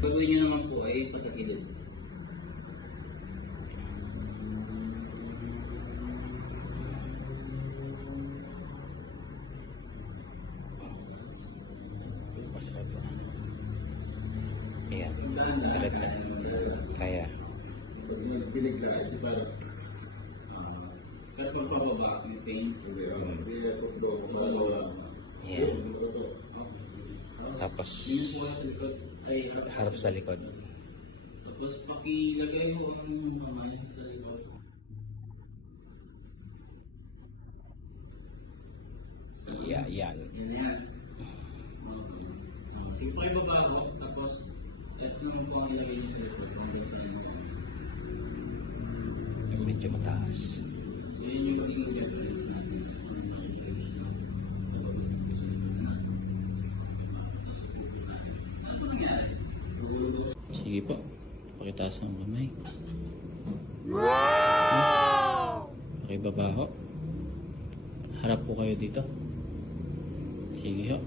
Gagawin nyo naman po ay patagilid. Masakit na. Ayan. Sakit na. Kaya. Pag binigla, ito parang pero pag pababa, may pain. Ayan. Tapos, harap sa likod. Tapos pakilagay mo ang kamay sa likod. Yeah, yan. Yan. Sige po ibaba ko, tapos ito naman po ang ilagay niyo sa likod. Medyo mataas. So yun yung magiging reference natin. Sige po, pakitaas ang kamay. Wow! Pakibaba ho. Harap po kayo dito. Sige ho.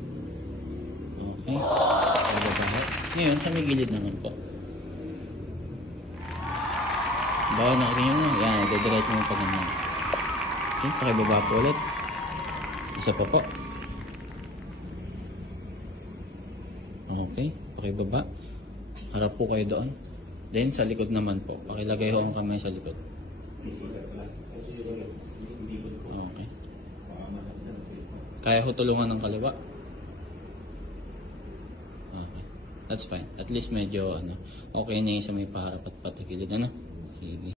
Okay. Pakibaba ho. Ngayon, sa may gilid naman po. Baka nakikita nyo na. Yan, i-direct mo pa ganyan. Okay, pakibaba po ulit. Isa pa po. Okay, pakibaba. Harap po kayo doon. Then, sa likod naman po. Pakilagay ho ang kamay sa likod. Okay. Kaya ho tulungan ng kaliwa. Okay. That's fine. At least medyo, okay na yung sa may paharap at patagilid. Ano? Sige.